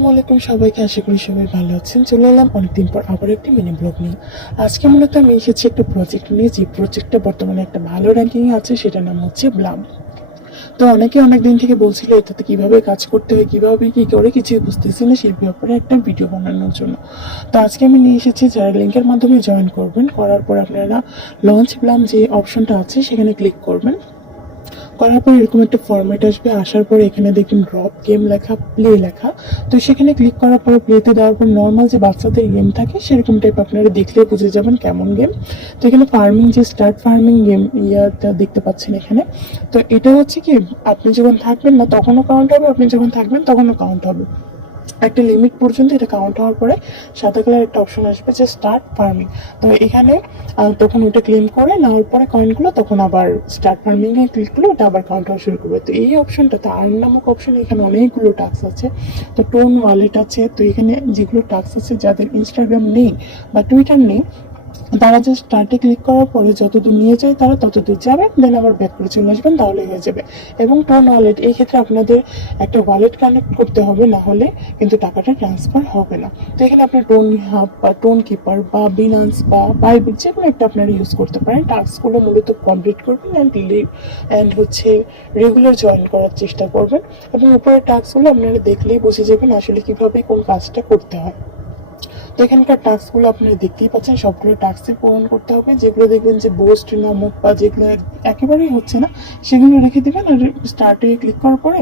আসসালামাইকুম সবাইকে, আশা করি সবাই ভালো আছেন। চলে এলাম অনেকদিন পর আবার একটি মিনি ব্লগ নিয়ে। আজকে মূলত আমি এসেছি একটা প্রজেক্ট নিয়ে, যে প্রজেক্টটা বর্তমানে একটা ভালো র্যাঙ্কিং আছে, সেটার নাম হচ্ছে ব্লাম। তো অনেকে অনেক দিন থেকে বলছিল এটাতে কিভাবে কাজ করতে হয়, কিভাবে কি করে, কিছুই বুঝতেছি না, সেই ব্যাপারে একটা ভিডিও বানানোর জন্য। তো আজকে আমি নিয়ে এসেছি, যারা লিঙ্কের মাধ্যমে জয়েন করবেন, করার পর আপনারা লঞ্চ ব্লাম যে অপশনটা আছে সেখানে ক্লিক করবেন। করার পর এরকম একটা ফরম্যাট আসবে, আসার পর এখানে দেখবেন ড্রপ গেম লেখা, প্লে লেখা। তো সেখানে ক্লিক করার পর প্লেতে দেওয়ার পর নর্মাল যে বাচ্চাদের গেম থাকে সেরকম টাইপ আপনারা দেখলে বুঝে যাবেন কেমন গেম। তো এখানে ফার্মিং, যে স্টার্ট ফার্মিং গেম ইয়াটা দেখতে পাচ্ছেন এখানে। তো এটা হচ্ছে কি, আপনি যখন থাকবেন না তখনও কাউন্ট হবে, আপনি যখন থাকবেন তখনও কাউন্ট হবে। একটা লিমিট পর্যন্ত এটা কাউন্ট হওয়ার পরে সাদা কালার একটা অপশন আসবে যে স্টার্ট ফার্মিং। তো এখানে তখন ওটা ক্লেম করে নেওয়ার পরে কয়েনগুলো, তখন আবার স্টার্ট ফার্মিং এ ক্লিক করলে ওটা আবার কাউন্ট হওয়া শুরু করবে। তো এই অপশনটাতে আর্ন নামক অপশন, এখানে অনেকগুলো টাস্ক আছে। তো টোন ওয়ালেট আছে। তো এখানে যেগুলো টাস্ক আছে, যাদের ইনস্টাগ্রাম নেই বা টুইটার নেই, তারা জাস্ট স্টার্টে ক্লিক করার পরে যতদূর নিয়ে যায় তারা ততদূর যাবে, দেন আবার ব্যাক করে চলে আসবেন, তাহলে হয়ে যাবে। এবং টোন ওয়ালেট, এই ক্ষেত্রে আপনাদের একটা ওয়ালেট কানেক্ট করতে হবে, না হলে কিন্তু টাকাটা ট্রান্সফার হবে না। তো এখানে আপনার টোন হাব বা টোন কিপার বা বিনান্স বা বাইবিট, যে কোনো একটা আপনারা ইউজ করতে পারেন। টাস্কগুলো মূলত কমপ্লিট করবেন অ্যান্ড হচ্ছে রেগুলার জয়েন করার চেষ্টা করবেন। এবং উপরের টাস্কগুলো আপনারা দেখলেই বুঝে যাবেন আসলে কিভাবে কোন কাজটা করতে হয়। তো এখানকার টাস্কগুলো আপনারা দেখতেই পাচ্ছেন, সবগুলো টাস্কই পূরণ করতে হবে। যেগুলো দেখবেন যে বোস্ট নামক বা যেগুলো একেবারেই হচ্ছে না, সেগুলো রেখে দেবেন। আর স্টার্টে ক্লিক করার পরে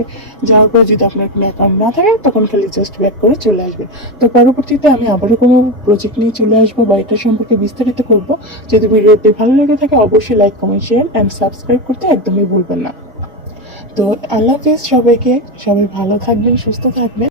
যাওয়ার পরে যদি আপনার কোনো অ্যাকাউন্ট না থাকে, তখন খালি জাস্ট ব্যাক করে চলে আসবেন। তো পরবর্তীতে আমি আবারও কোনো প্রজেক্ট নিয়ে চলে আসবো বা এটা সম্পর্কে বিস্তারিত করবো। যদি ভিডিওটি ভালো লেগে থাকে, অবশ্যই like, comment, share and subscribe করতে একদমই ভুলবেন না। তো আল্লাহ হাফিজ সবাইকে, সবাই ভালো থাকবেন, সুস্থ থাকবেন।